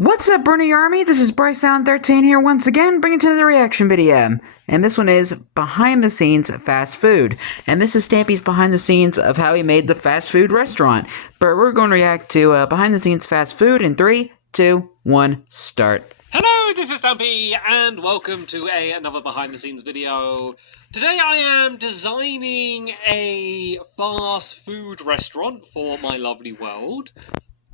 What's up, Bernie Army? This is BryceAllen13 here once again, bringing to another reaction video. And this one is behind the scenes fast food. And this is Stampy's behind the scenes of how he made the fast food restaurant. But we're going to react to behind the scenes fast food in 3, 2, 1, start. Hello, this is Stampy, and welcome to another behind the scenes video. Today I am designing a fast food restaurant for my lovely world.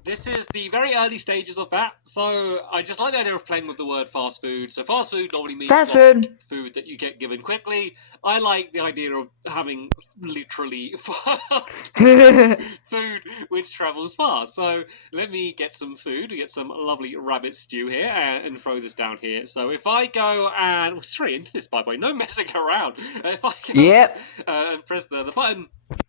This is the very early stages of that, so I just like the idea of playing with the word fast food. So fast food normally means fast food that you get given quickly. I like the idea of having literally fast food which travels fast. So let me get some food, get some lovely rabbit stew here, and throw this down here. So if I go and... we're straight into this, by the way, no messing around. If I go and press the button...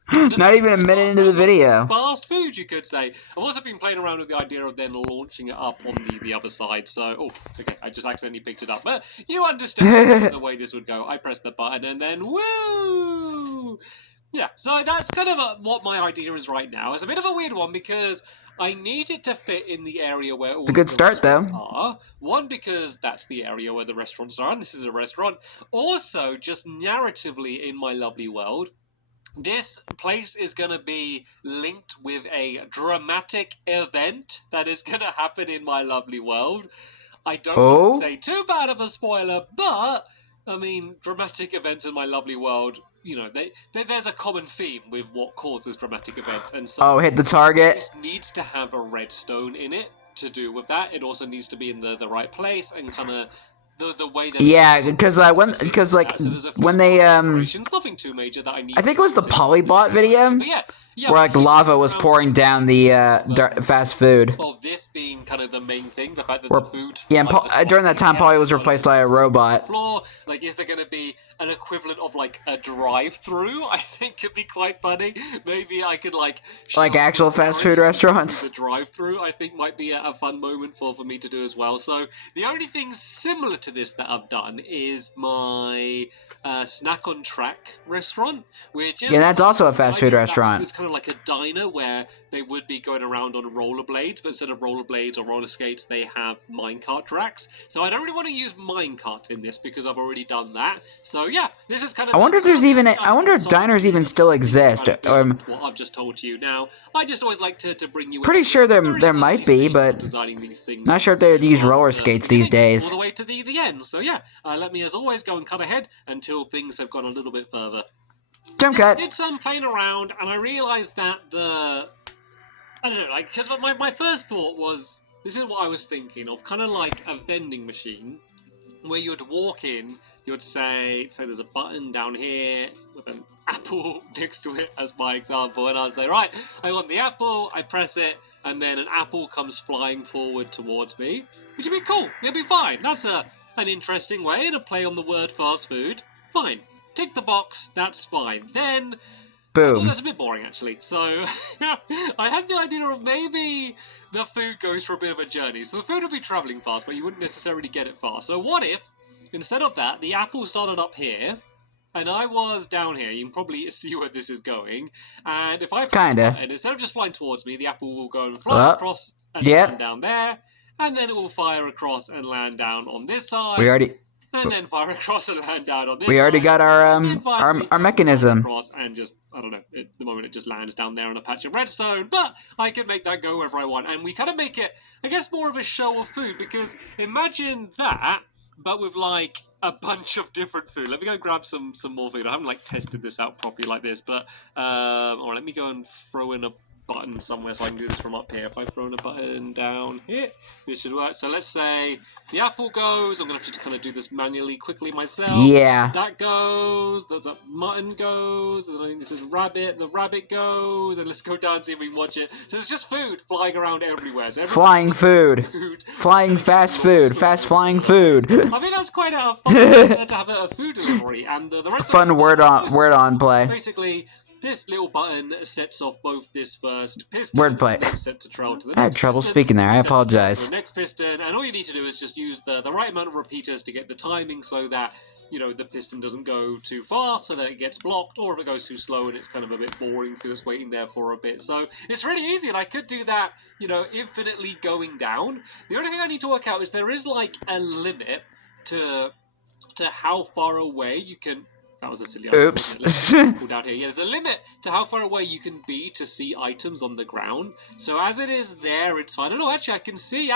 Not even a minute into the video. Fast food, you could say. I've also been playing around with the idea of then launching it up on the other side. So, oh, okay, I just accidentally picked it up. But you understand the way this would go. I press the button and then, woo! Yeah, so that's kind of what my idea is right now. It's a bit of a weird one because I need it to fit in the area where all it's a good start, though. Are. One, because that's the area where the restaurants are, and this is a restaurant. Also, just narratively in my lovely world, this place is going to be linked with a dramatic event that is going to happen in my lovely world. I don't want to say too bad of a spoiler, but, I mean, dramatic events in my lovely world, you know, there's a common theme with what causes dramatic events. And so hit the target. This needs to have a redstone in it to do with that. It also needs to be in the right place and kind of... The way that because when they nothing too major that I need. I think it was the Polybot video, where like lava was pouring down the fast food. Of this being kind of the main thing, the fact that the food. Yeah, and during that time, Polly was replaced by a robot. Floor, like, is there going to be an equivalent of like a drive-through? I think could be quite funny. Maybe I could like actual fast food restaurants. The drive-through, I think, might be a fun moment for me to do as well. So the only thing similar to this that I've done is my Snack on Track restaurant, which is that's also a fast food restaurant. It's kind of like a diner where they would be going around on rollerblades, but instead of rollerblades or roller skates, they have minecart tracks. So I don't really want to use minecarts in this because I've already done that. So yeah, this is kind of. I wonder if there's even. I wonder if diners even still exist. What I've just told you now. I just always like to bring you. Pretty sure there might be, but not sure if they would use roller skates these days. All the way to the end. So yeah, let me as always go and cut ahead until things have gone a little bit further. Jump cut. I did some playing around, and I realised that I don't know, like, because my first thought was, this is what I was thinking of, kind of like a vending machine, where you'd walk in, you'd say there's a button down here with an apple next to it as my example, and I'd say, right, I want the apple, I press it, and then an apple comes flying forward towards me, which would be cool, it'd be fine. That's an interesting way to play on the word fast food. Fine. Tick the box, that's fine. Then, boom. That's a bit boring, actually. So, I had the idea of maybe the food goes for a bit of a journey. So the food would be travelling fast, but you wouldn't necessarily get it fast. So what if, instead of that, the apple started up here, and I was down here. You can probably see where this is going. And if I press the button, instead of just flying towards me, the apple will go and fly across and land down there. And then it will fire across and land down on this side. And then fire across and land down on this side. We already got our mechanism. Across and just, I don't know, at the moment it just lands down there on a patch of redstone. But I can make that go wherever I want. And we kind of make it, I guess, more of a show of food. Because imagine that, but with like a bunch of different food. Let me go grab some more food. I haven't like tested this out properly like this. But, or let me go and throw in a button somewhere so I can do this from up here. If I throw in a button down here, this should work. So let's say the apple goes. I'm gonna have to kind of do this manually quickly myself. Yeah. That goes. There's a mutton goes. And then I think this is rabbit. The rabbit goes. And let's go down and see if we can watch it. So there's just food flying around everywhere. So flying food. Flying fast food. Fast flying food. I think that's quite a fun to have a food delivery. And the rest fun of word on play. Basically, this little button sets off both this first piston. Wordplay. Set to travel to the I had next trouble piston, speaking there. I apologize. The next piston, and all you need to do is just use the right amount of repeaters to get the timing so that you know, the piston doesn't go too far so that it gets blocked, or if it goes too slow and it's kind of a bit boring because it's waiting there for a bit. So it's really easy, and I could do that, you know, infinitely going down. The only thing I need to work out is there is like a limit to how far away you can. That was a silly idea. Oops. Pulled out here. Yeah, there's a limit to how far away you can be to see items on the ground. So as it is there, it's fine. Oh no, actually I can see.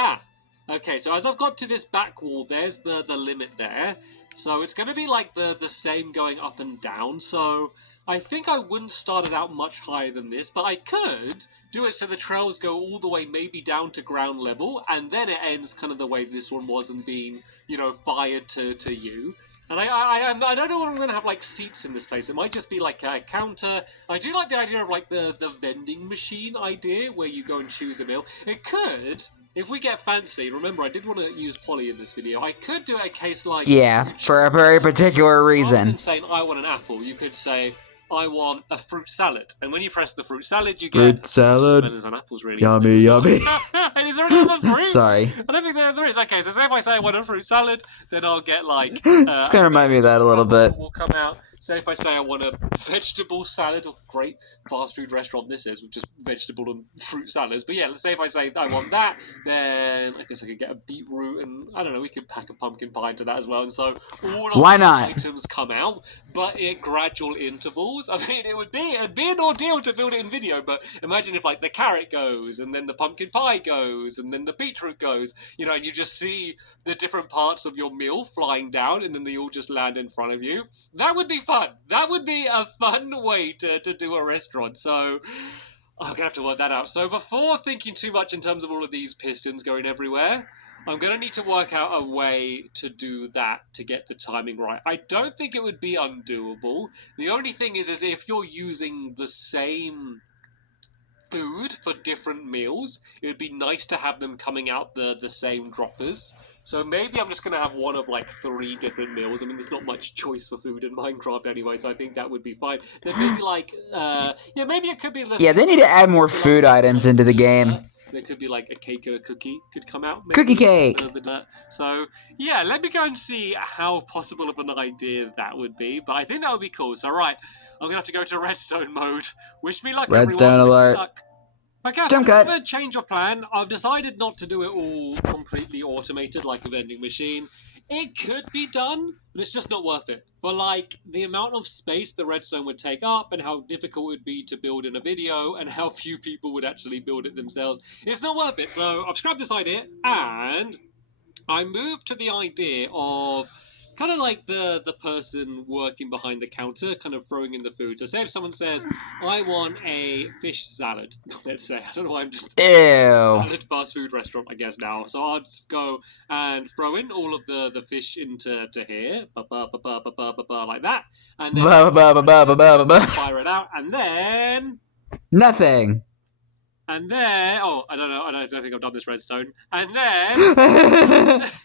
Okay, so as I've got to this back wall, there's the limit there. So it's going to be like the same going up and down. So I think I wouldn't start it out much higher than this, but I could do it so the trails go all the way maybe down to ground level, and then it ends kind of the way this one was and being, you know, fired to you. And I don't know if I'm going to have, like, seats in this place. It might just be, like, a counter. I do like the idea of, like, the vending machine idea where you go and choose a meal. It could, if we get fancy, remember, I did want to use Polly in this video. I could do a case like... Yeah, for a very particular Rather reason. than saying, I want an apple, you could say... I want a fruit salad, and when you press the fruit salad, you get fruit salad. Melons and apples, really. Yummy, yummy. And is there another fruit? Sorry. I don't think there is. Okay, so say if I say I want a fruit salad, then I'll get like. It's gonna remind me of that a little bit. Will come out. Say if I say I want a vegetable salad, or great fast food restaurant this is with just vegetable and fruit salads. But yeah, let's say if I say I want that, then I guess I could get a beetroot, and I don't know. We could pack a pumpkin pie into that as well. And so all of Why the not? items come out, but at gradual intervals. I mean, it'd be an ordeal to build it in video, but imagine if like the carrot goes, and then the pumpkin pie goes, and then the beetroot goes, you know, and you just see the different parts of your meal flying down, and then they all just land in front of you. That would be fun. That would be a fun way to do a restaurant. So I'm going to have to work that out. So before thinking too much in terms of all of these pistons going everywhere, I'm going to need to work out a way to do that to get the timing right. I don't think it would be undoable. The only thing is if you're using the same food for different meals, it would be nice to have them coming out the same droppers. So maybe I'm just going to have one of like 3 different meals. I mean, there's not much choice for food in Minecraft anyway, so I think that would be fine. Then maybe like, yeah, maybe it could be... Yeah, they need to add more food items into the game. There could be like a cake or a cookie could come out. Maybe. Cookie cake! So, yeah, let me go and see how possible of an idea that would be. But I think that would be cool. So, right, I'm going to have to go to redstone mode. Wish me luck, Redstone everyone. alert. Wish me luck. Okay, Jump cut. a change of plan. I've decided not to do it all completely automated like a vending machine. It could be done, but it's just not worth it. For like the amount of space the redstone would take up and how difficult it would be to build in a video and how few people would actually build it themselves, it's not worth it. So I've scrapped this idea and I moved to the idea of kind of like the person working behind the counter, kind of throwing in the food. So say if someone says, I want a fish salad, let's say. I don't know why I'm just... Ew. Salad fast food restaurant, I guess, now. So I'll just go and throw in all of the fish into here. Like that. And then fire it out. And then... Nothing. And then, I don't think I've done this redstone. And then,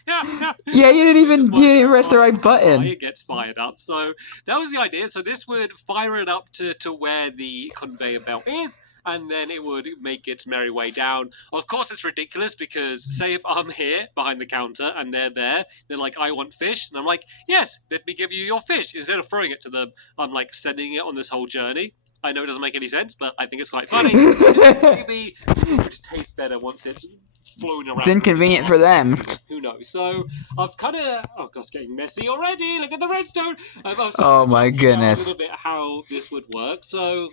yeah, you didn't even press the right button. It gets fired up. So that was the idea. So this would fire it up to where the conveyor belt is, and then it would make its merry way down. Of course, it's ridiculous because say if I'm here behind the counter and they're there, they're like, I want fish, and I'm like, yes, let me give you your fish. Instead of throwing it to them, I'm like sending it on this whole journey. I know it doesn't make any sense, but I think it's quite funny. Maybe it would taste better once it's flown around. It's inconvenient for them. Who knows? So I've kind of... Oh, God, it's getting messy already. Look at the redstone. Oh, my goodness. A little bit how this would work. So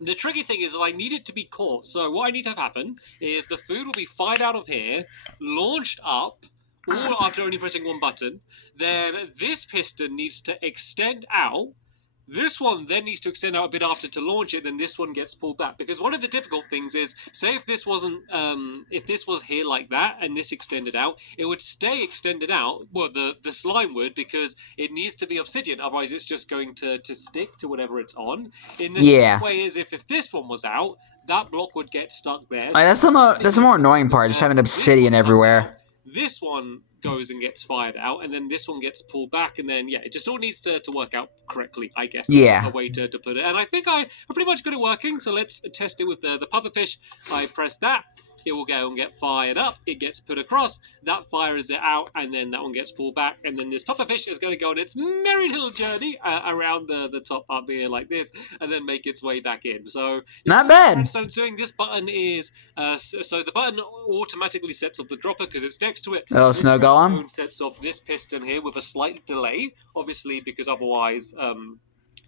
the tricky thing is that I need it to be caught. So what I need to have happen is the food will be fired out of here, launched up, all after only pressing one button. Then this piston needs to extend out. This one then needs to extend out a bit after to launch it, then this one gets pulled back. Because one of the difficult things is, say if this wasn't, if this was here like that, and this extended out, it would stay extended out, well, the slime would, because it needs to be obsidian, otherwise it's just going to stick to whatever it's on. In the same way as if this one was out, that block would get stuck there. That's the more annoying part, just having obsidian everywhere. This one goes and gets fired out, and then this one gets pulled back, and then, yeah, it just all needs to work out correctly, I guess. Yeah. A way to put it. And I think I'm pretty much good at working, so let's test it with the pufferfish. I press that, it will go and get fired up, it gets put across, that fires it out, and then that one gets pulled back, and then this pufferfish is going to go on its merry little journey around the top up here like this, and then make its way back in. So Not bad. Redstone's doing this button is so the button automatically sets off the dropper because it's next to it. Oh, this snow golem redstone sets off this piston here with a slight delay, obviously, because otherwise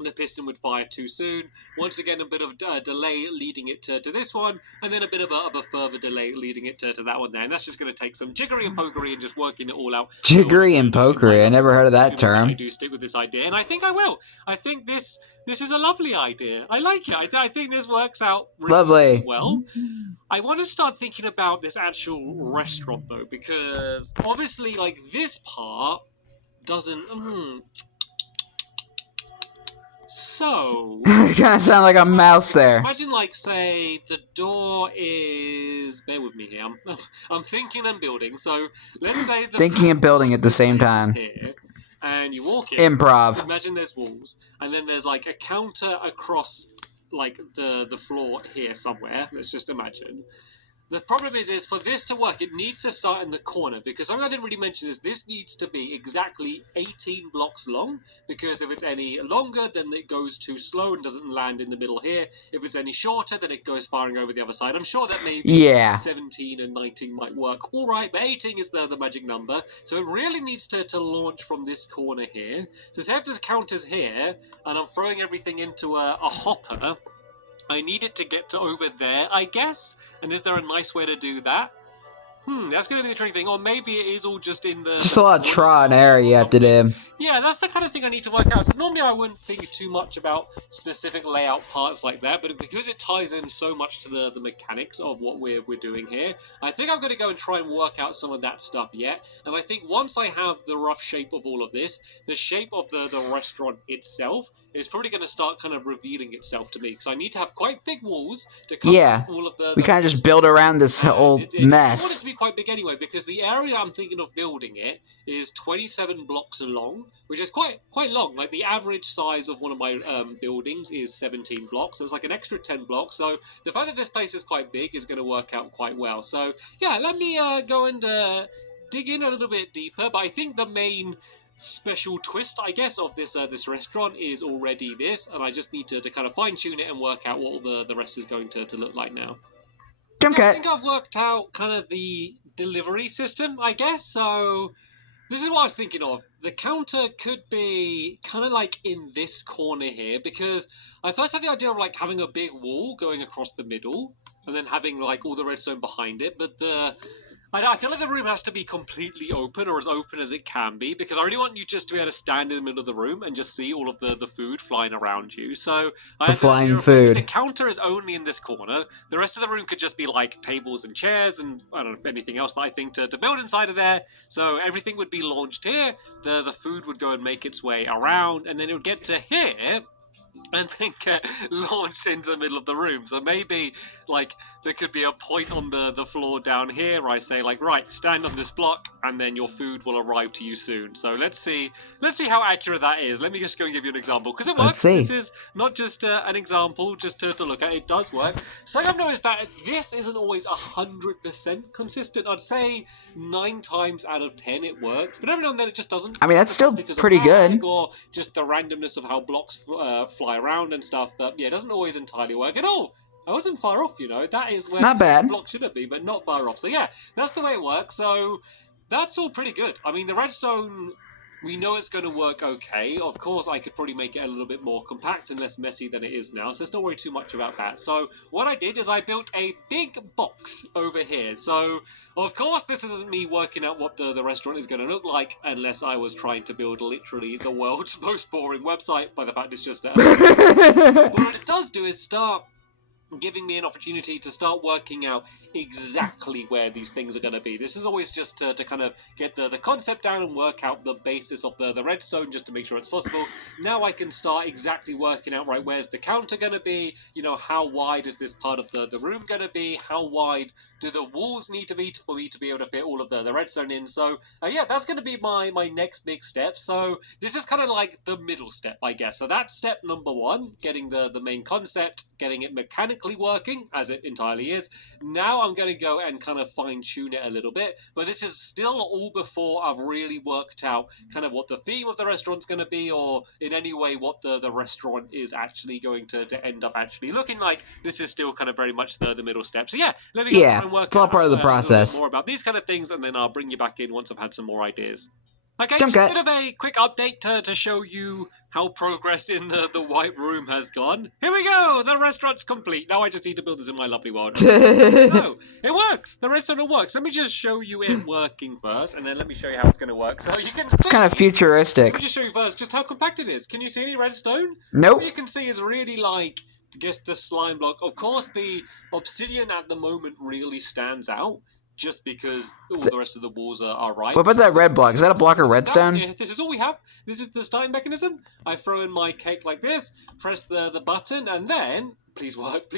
the piston would fire too soon. Once again, a bit of delay leading it to this one, and then a bit of a further delay leading it to that one there. And that's just going to take some jiggery and pokery and just working it all out. Jiggery and pokery. I never heard of that term. I do stick with this idea, and I think I will. I think this is a lovely idea. I like it. I think this works out really well. I want to start thinking about this actual restaurant, though, because obviously, like, this part doesn't... So... You kind of sound like a mouse there. Imagine, like, say, the door is... Bear with me here. I'm thinking and building. So, let's say... Thinking and building at the same time. Here, and you walk in. Improv. Imagine there's walls. And then there's, like, a counter across, like, the floor here somewhere. Let's just imagine. The problem is for this to work, it needs to start in the corner, because something I didn't really mention is this needs to be exactly 18 blocks long, because if it's any longer, then it goes too slow and doesn't land in the middle here. If it's any shorter, then it goes firing over the other side. I'm sure that maybe 17 and 19 might work all right, but 18 is the magic number, so it really needs to launch from this corner here. So say if this counter's here, and I'm throwing everything into a hopper, I need it to get to over there, I guess? And is there a nice way to do that? That's going to be the tricky thing. Or maybe it is all just in the... Just a lot of trial and error you have to do. Yeah, that's the kind of thing I need to work out. So normally I wouldn't think too much about specific layout parts like that, but because it ties in so much to the mechanics of what we're doing here, I think I'm going to go and try and work out some of that stuff yet. And I think once I have the rough shape of all of this, the shape of the restaurant itself is probably going to start kind of revealing itself to me, because I need to have quite big walls to cover all of the... We kind of just build around this old mess. I want it to be quite big anyway, because the area I'm thinking of building it is 27 blocks long, which is quite long. Like, the average size of one of my buildings is 17 blocks, so it's like an extra 10 blocks. So the fact that this place is quite big is going to work out quite well. So yeah, let me go and dig in a little bit deeper. But I think the main special twist, I guess, of this restaurant is already this, and I just need to kind of fine-tune it and work out what the rest is going to look like now. Okay. I think I've worked out kind of the delivery system, I guess. So this is what I was thinking of. The counter could be kind of like in this corner here, because I first had the idea of like having a big wall going across the middle and then having like all the redstone behind it, but I feel like the room has to be completely open, or as open as it can be, because I really want you just to be able to stand in the middle of the room and just see all of the food flying around you. So the flying food. The counter is only in this corner. The rest of the room could just be like tables and chairs and I don't know, anything else that I think to build inside of there. So everything would be launched here. The food would go and make its way around, and then it would get to here and then get launched into the middle of the room. So maybe, like, there could be a point on the floor down here where I say, like, right, stand on this block, and then your food will arrive to you soon. So let's see how accurate that is. Let me just go and give you an example, because it works. This is not just an example, just to look at. It does work. So I've noticed that this isn't always 100% consistent. I'd say 9 times out of 10 it works, but every now and then it just doesn't. I mean, that's still pretty good. Or just the randomness of how blocks fly around and stuff, but yeah, it doesn't always entirely work at all. I wasn't far off, you know. That is where the block should be, but not far off. So yeah, that's the way it works. So that's all pretty good. I mean, the redstone, we know it's going to work okay. Of course, I could probably make it a little bit more compact and less messy than it is now, so let's not worry too much about that. So what I did is I built a big box over here. So of course, this isn't me working out what the restaurant is going to look like, unless I was trying to build literally the world's most boring website, by the fact it's just... But what it does do is start giving me an opportunity to start working out exactly where these things are going to be. This is always just to kind of get the concept down and work out the basis of the redstone, just to make sure it's possible. Now I can start exactly working out, right, where's the counter going to be? You know, how wide is this part of the room going to be? How wide do the walls need to be for me to be able to fit all of the redstone in? So yeah, that's going to be my next big step. So this is kind of like the middle step, I guess. So that's step number 1, getting the main concept, getting it mechanically perfectly working, as it entirely is. Now I'm going to go and kind of fine-tune it a little bit, but this is still all before I've really worked out kind of what the theme of the restaurant's going to be, or in any way what the restaurant is actually going to end up actually looking like. This is still kind of very much the middle step. So yeah, let me go try and work it's all out part of the a little process. bit more about these kind of things, and then I'll bring you back in once I've had some more ideas. Okay, Jump just a cut. bit of a quick update to show you how progress in the white room has gone. Here we go! The restaurant's complete. Now I just need to build this in my lovely world. So, it works! The restaurant works. Let me just show you it working first, and then let me show you how it's going to work. So you can see... It's kind of futuristic. Let me just show you first just how compact it is. Can you see any redstone? Nope. All you can see is really like... I guess the slime block. Of course, the obsidian at the moment really stands out, just because all the rest of the walls are right. What about that red block? Is that a block of redstone? Yeah, this is all we have. This is the starting mechanism. I throw in my cake like this, press the button, and then... Please work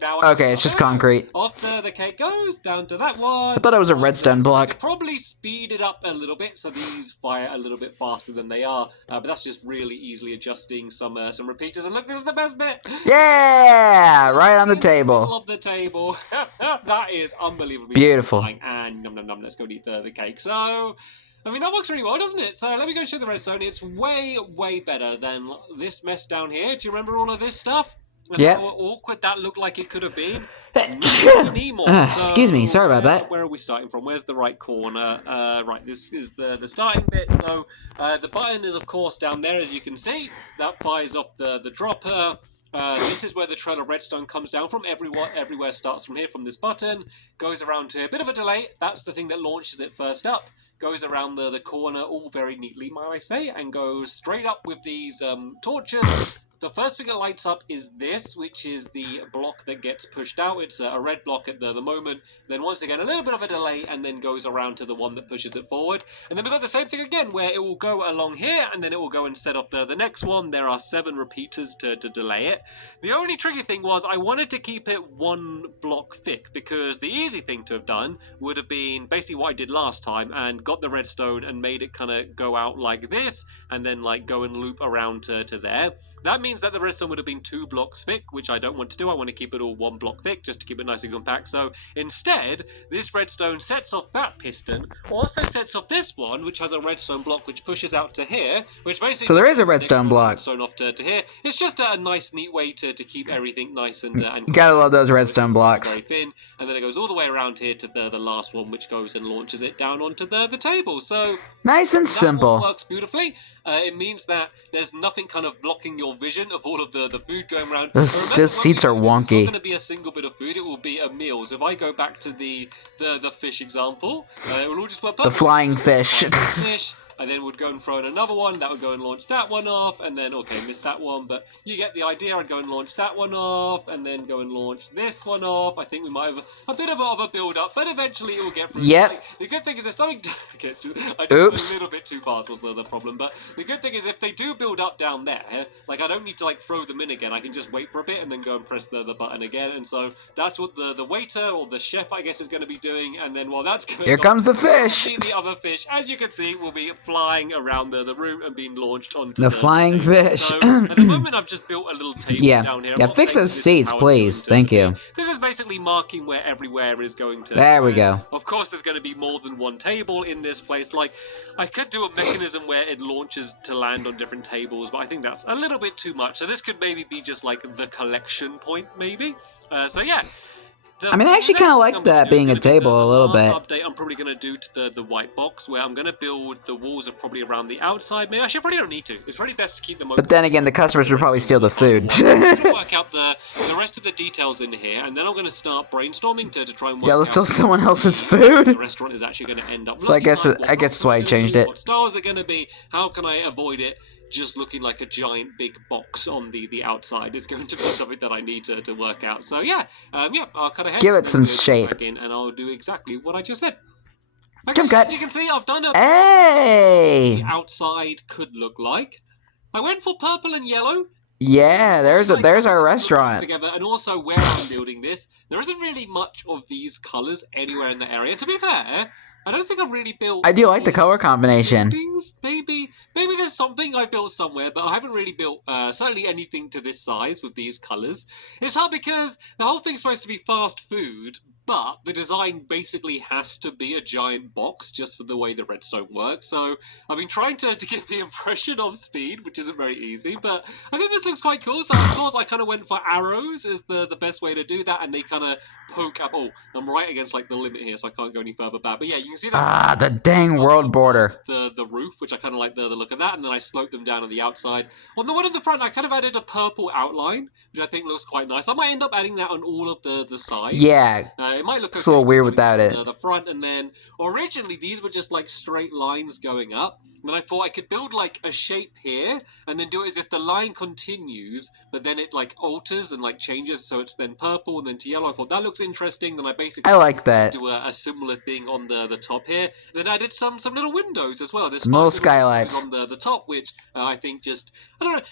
now. Okay, it's just concrete. Off the cake goes, down to that one. I thought it was a redstone block. I could probably speed it up a little bit so these fire a little bit faster than they are, but that's just really easily adjusting some repeaters. And look, this is the best bit. Yeah, right on the table. Middle of the table. That is unbelievably beautiful. And num num num. Let's go eat the cake. So. I mean, that works really well, doesn't it? So let me go and show the redstone. It's way, way better than this mess down here. Do you remember all of this stuff? Yeah. How awkward that looked like it could have been. Excuse me, sorry about that. Where are we starting from? Where's the right corner? Right, this is the starting bit. So the button is, of course, down there, as you can see. That fires off the dropper. This is where the trail of redstone comes down from. Everywhere starts from here, from this button. Goes around here. Bit of a delay. That's the thing that launches it first up. Goes around the corner all very neatly, might I say, and goes straight up with these torches. The first thing that lights up is this, which is the block that gets pushed out. It's a red block at the moment. Then once again, a little bit of a delay, and then goes around to the one that pushes it forward. And then we've got the same thing again, where it will go along here, and then it will go and set off the next one. There are 7 repeaters to delay it. The only tricky thing was I wanted to keep it 1 block thick, because the easy thing to have done would have been basically what I did last time, and got the redstone and made it kind of go out like this, and then like go and loop around to there. That means that the redstone would have been 2 blocks thick, which I don't want to do. I want to keep it all 1 block thick, just to keep it nice and compact. So instead, this redstone sets off that piston, also sets off this one, which has a redstone block which pushes out to here, which basically... So there is a redstone block. Redstone off to here. It's just a nice, neat way to keep everything nice and you gotta love those redstone blocks. Very thin, and then it goes all the way around here to the last one, which goes and launches it down onto the table. So nice and simple. That works beautifully. It means that there's nothing kind of blocking your vision of all of the food going around. Those seats are wonky. It's not going to be a single bit of food. It will be a meal. So if I go back to the fish example, it will all just work perfectly. The flying fish. And then would go and throw in another one. That would go and launch that one off. And then, okay, missed that one. But you get the idea. I'd go and launch that one off. And then go and launch this one off. I think we might have a bit of a build-up. But eventually it will get through. Yep. Like, the good thing is if something... Okay, I did a little bit too fast was the problem. But the good thing is if they do build up down there, like I don't need to like throw them in again. I can just wait for a bit and then go and press the button again. And so that's what the waiter or the chef, I guess, is going to be doing. And then while that's going Here comes the fish. The other fish, as you can see, will be flying around the room and being launched onto the flying table. fish. So, at the moment, I've just built a little table down here. Yeah, fix those seats, please. Thank you. This is basically marking where everywhere is going to... There we go. Of course, there's going to be more than one table in this place. Like, I could do a mechanism where it launches to land on different tables, but I think that's a little bit too much. So this could maybe be just like the collection point, maybe. So yeah. I mean, I actually kind of like that being a table a little bit. The last update I'm probably going to do to the white box, where I'm going to build the walls are probably around the outside. Maybe actually I probably don't need to. It's probably best to keep them open. But then again, the customers would probably steal the food. I'm going to work out the rest of the details in here, and then I'm going to start brainstorming to try and work let's out steal someone else's food. The restaurant is actually going to end up. So I guess that's why I changed it. What styles are going to be? How can I avoid it just looking like a giant big box on the outside? It's going to be something that I need to work out. So yeah, I'll cut ahead. Give it some shape. Back in, and I'll do exactly what I just said. Okay, Jump cut. as you can see, I've done a... Hey! The outside could look like. I went for purple and yellow. Yeah, there's our restaurant. Together, and also where I'm building this, there isn't really much of these colours anywhere in the area. To be fair, I don't think I've really built... I do like the color combination. buildings. Maybe there's something I built somewhere, but I haven't really built certainly anything to this size with these colours. It's hard because the whole thing's supposed to be fast food, but the design basically has to be a giant box just for the way the redstone works. So I've been trying to give the impression of speed, which isn't very easy, but I think this looks quite cool. So of course I kind of went for arrows as the best way to do that, and they kind of poke up. Oh, I'm right against like the limit here, so I can't go any further back. But yeah, you can see that. Ah, the dang world border. The roof, which I kind of like the look of that, and then I sloped them down on the outside. On the one in the front, I kind of added a purple outline, which I think looks quite nice. I might end up adding that on all of the sides. Yeah. It might look okay, it's a little weird without it. The front, and then originally these were just like straight lines going up. And then I thought I could build like a shape here, and then do it as if the line continues, but then it like alters and like changes, so it's then purple and then to yellow. I thought that looks interesting. Then I basically like that. Do a similar thing on the top here. And then I did some little windows as well. There's little skylights on the top, which I think just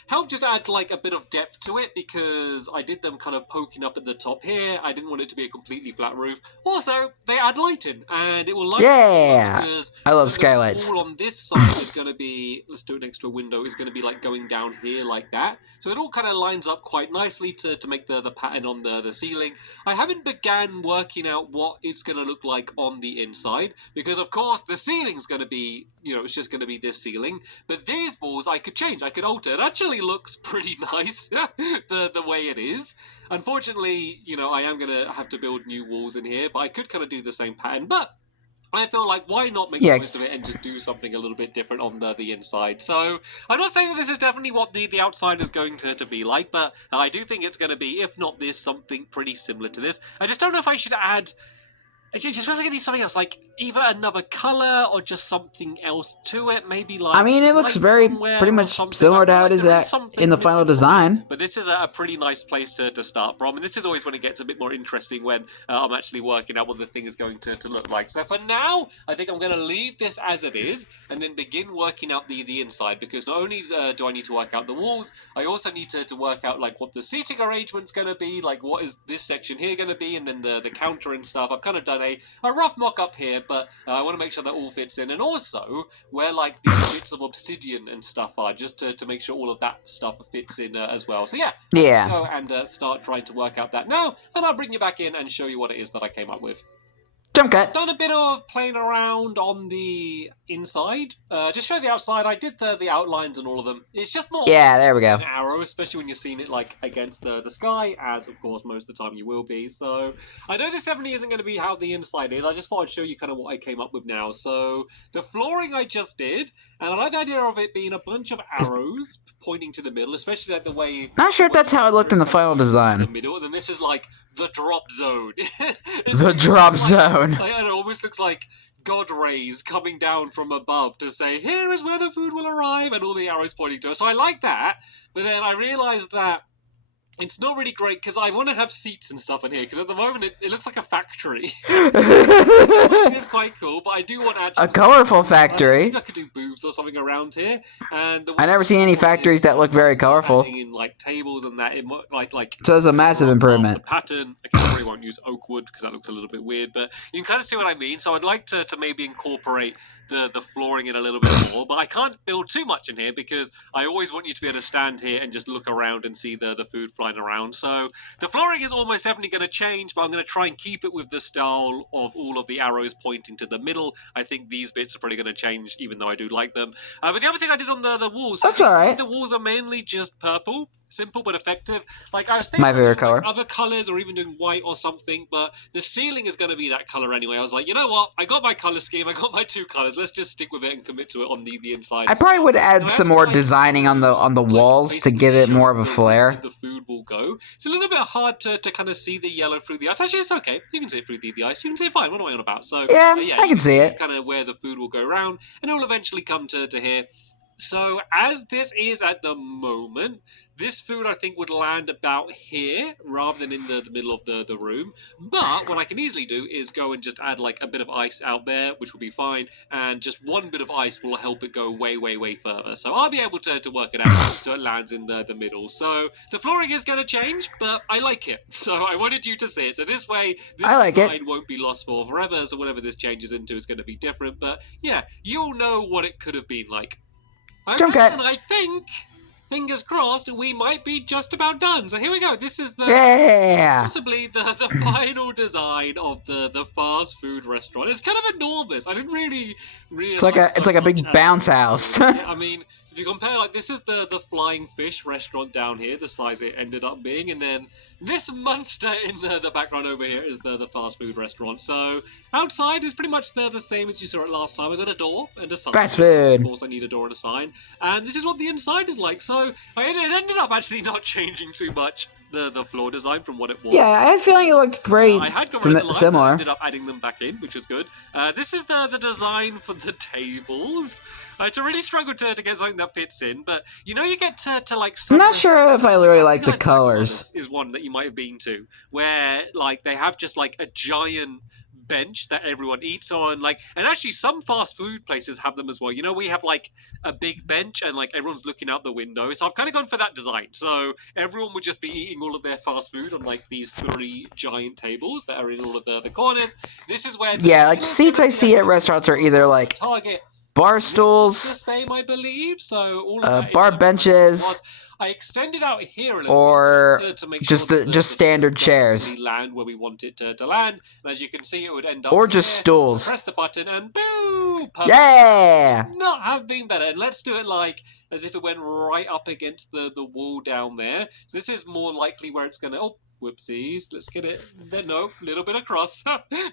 help just add like a bit of depth to it, because I did them kind of poking up at the top here. I didn't want it to be a completely flat roof. Also, they add lighting, and it will light. Yeah, because I love skylights. The wall on this side is going to be, let's do it next to a window, is going to be like going down here like that. So it all kind of lines up quite nicely to make the pattern on the ceiling. I haven't began working out what it's going to look like on the inside, because of course the ceiling's going to be, it's just going to be this ceiling, but these walls I could change, I could alter. It actually looks pretty nice, the way it is. Unfortunately, I am going to have to build new walls in here, but I could kind of do the same pattern, but I feel like, why not make the most of it and just do something a little bit different on the inside? So, I'm not saying that this is definitely what the outside is going to be like, but I do think it's going to be, if not this, something pretty similar to this. I just don't know if I should add... It just feels like it needs something else, like either another colour or just something else to it. Maybe like... I mean, it looks pretty much similar to how it is in the final design. But this is a pretty nice place to start from. And this is always when it gets a bit more interesting, when I'm actually working out what the thing is going to look like. So for now, I think I'm going to leave this as it is and then begin working out the inside. Because not only do I need to work out the walls, I also need to work out like what the seating arrangement's going to be. Like what is this section here going to be, and then the counter and stuff. I've kind of done a rough mock-up here, but I want to make sure that all fits in, and also where like the bits of obsidian and stuff are, just to make sure all of that stuff fits in as well. So yeah, go and start trying to work out that now, and I'll bring you back in and show you what it is that I came up with. Jump cut. Done a bit of playing around on the inside. Just show the outside. I did the outlines and all of them. It's just more there we go. An arrow, especially when you're seeing it like against the sky, as of course most of the time you will be. So I know this definitely isn't going to be how the inside is. I just thought I'd show you kind of what I came up with now. So the flooring I just did, and I like the idea of it being a bunch of arrows pointing to the middle, especially like the way... Not sure if that's how it looked in the final design. The middle, and then this is like the drop zone. The drop zone. It almost looks like God rays coming down from above to say, here is where the food will arrive, and all the arrows pointing to us. So I like that, but then I realised that it's not really great, because I want to have seats and stuff in here, because at the moment it looks like a factory. It is quite cool, but I do want actually... A colourful factory. Maybe I could do booths or something around here. And I never seen any factories that look very colourful. In like tables and that, like so it's a massive improvement. The pattern. I probably won't use oak wood because that looks a little bit weird, but you can kind of see what I mean. So I'd like to maybe incorporate the flooring in a little bit more, but I can't build too much in here because I always want you to be able to stand here and just look around and see the food flying around. So the flooring is almost definitely going to change, but I'm going to try and keep it with the style of all of the arrows pointing to the middle. I think these bits are probably going to change, even though I do like them. But the other thing I did on the walls, that's all right. The walls are mainly just purple. Simple but effective. Like I was thinking my favorite color. Like other colors or even doing white or something, but the ceiling is going to be that color anyway. I was like, you know what? I got my color scheme. I got my two colors. Let's just stick with it and commit to it on the inside. I probably would add some more designing on the walls to give it more of a flair. The food will go. It's a little bit hard to kind of see the yellow through the ice. Actually, it's okay. You can see it through the ice. You can see it fine. What am I on about? So yeah, I can see it. Kind of where the food will go around, and it will eventually come to here. So as this is at the moment, this food I think would land about here rather than in the middle of the room. But what I can easily do is go and just add like a bit of ice out there, which will be fine, and just one bit of ice will help it go way, way, way further. So I'll be able to work it out so it lands in the middle. So the flooring is going to change, but I like it. So I wanted you to see it. So this way, this design won't be lost for forever. So whatever this changes into is going to be different. But yeah, you'll know what it could have been like. Okay, and I think, fingers crossed, we might be just about done. So here we go. This is the possibly the final design of the fast food restaurant. It's kind of enormous. I didn't really realize. It's like a big bounce house. Yeah, I mean, if you compare, like, this is the flying fish restaurant down here, the size it ended up being, and then this monster in the background over here is the fast food restaurant. So outside is pretty much the same as you saw it last time. I got a door and a sign. Fast food. Of course, I need a door and a sign. And this is what the inside is like. So it ended up actually not changing too much. The floor design from what it was. Yeah, I had a feeling it looked great. I had got rid of the lights, similar. I ended up adding them back in, which is good. This is the design for the tables. I had to really struggle to get something that fits in, but you know, you get to like. I'm not sure if I really like the colors. Is one that you might have been to, where like they have just like a giant bench that everyone eats on, like, and actually some fast food places have them as well. You know, we have like a big bench and like everyone's looking out the window. So I've kind of gone for that design. So everyone would just be eating all of their fast food on like these 3 giant tables that are in all of the corners. This is where like seats I see at restaurants are either like Target bar stools, the same, I believe. So all of that bar benches. I extended out here a little or bit to make just sure just standard chairs. Land where we want it to land. And as you can see, it would end up or just here. stools. Press the button and boom! Perfect. Yeah! Not have been better. And let's do it like as if it went right up against the wall down there. So this is more likely where it's going to... Oh, whoopsies. Let's get it. Then no, a little bit across.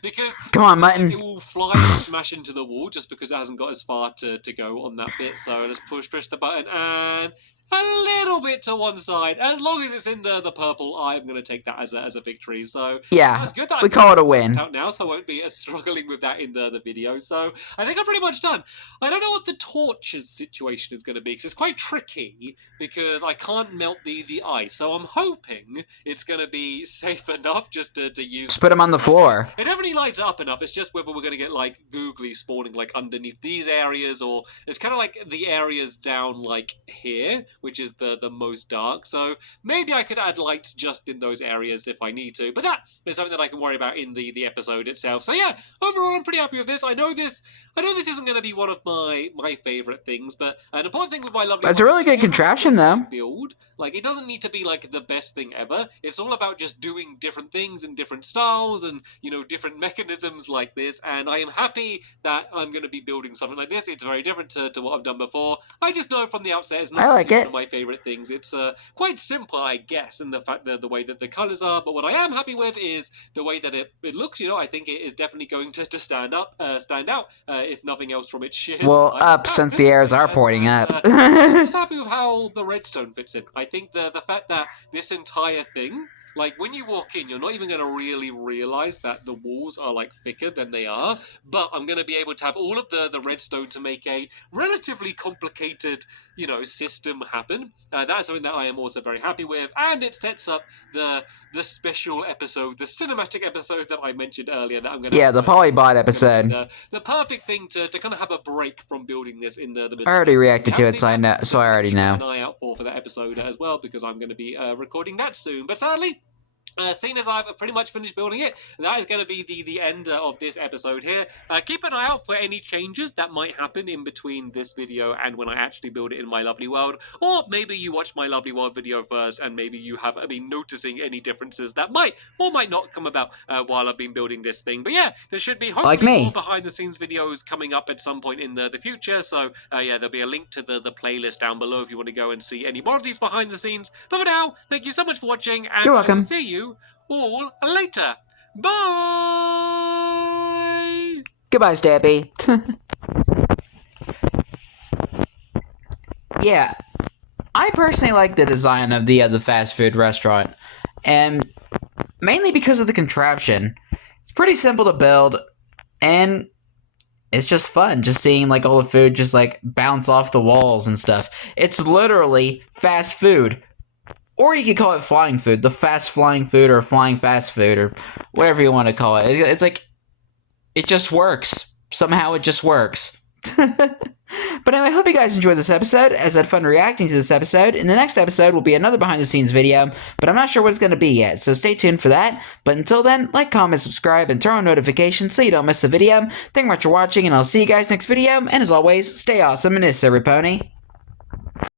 Because come on, Mutton. It will fly and smash into the wall just because it hasn't got as far to go on that bit. So let's push the button and... a little bit to one side. As long as it's in the purple, I'm going to take that as a victory. So yeah, that's good. That we call it a win. Out now, so I won't be struggling with that in the video. So I think I'm pretty much done. I don't know what the torches situation is going to be because it's quite tricky because I can't melt the ice. So I'm hoping it's going to be safe enough just to use. Just put them on the floor. It definitely lights up enough. It's just whether we're going to get like googly spawning like underneath these areas, or it's kind of like the areas down like here, which is the most dark. So maybe I could add lights just in those areas if I need to. But that is something that I can worry about in the episode itself. So yeah, overall I'm pretty happy with this. I know this isn't going to be one of my favourite things, but an important thing with my lovely... It's a really good contraption, though. Build. Like, it doesn't need to be, like, the best thing ever. It's all about just doing different things in different styles and, you know, different mechanisms like this. And I am happy that I'm going to be building something like this. It's very different to what I've done before. I just know from the outset it's not one of my favourite things. It's quite simple, I guess, in the fact that the way that the colours are. But what I am happy with is the way that it looks. You know, I think it is definitely going to stand out, if nothing else from its sheer well, size. up, since the arrows are pointing up. I was happy with how the redstone fits in. I think the fact that this entire thing, like, when you walk in, you're not even going to really realize that the walls are, like, thicker than they are. But I'm going to be able to have all of the redstone to make a relatively complicated, you know, system happen. That's something that I am also very happy with. And it sets up the special episode, the cinematic episode that I mentioned earlier. That I'm going to the Polybot episode. The perfect thing to kind of have a break from building this in the middle. I already reacted to it, so I already know. Keep an eye out for that episode as well, because I'm going to be recording that soon. But sadly, seeing as I've pretty much finished building it, that is going to be the end of this episode here. Keep an eye out for any changes that might happen in between this video and when I actually build it in my lovely world. Or maybe you watch my lovely world video first and maybe you have been noticing any differences that might or might not come about while I've been building this thing. But yeah, there should be hopefully more behind the scenes videos coming up at some point in the future. So yeah, there'll be a link to the playlist down below if you want to go and see any more of these behind the scenes. But for now, thank you so much for watching, and you're welcome. I will see you all later. Bye! Goodbye, Stampy. Yeah, I personally like the design of the fast food restaurant, and mainly because of the contraption. It's pretty simple to build, and it's just fun, just seeing like all the food just like bounce off the walls and stuff. It's literally fast food. Or you could call it flying food, the fast flying food or flying fast food or whatever you want to call it. It's like, it just works. Somehow it just works. But anyway, I hope you guys enjoyed this episode, as I had fun reacting to this episode. In the next episode will be another behind the scenes video, but I'm not sure what it's going to be yet, so stay tuned for that. But until then, like, comment, subscribe, and turn on notifications so you don't miss the video. Thank you much for watching, and I'll see you guys next video, and as always, stay awesome and this, every pony.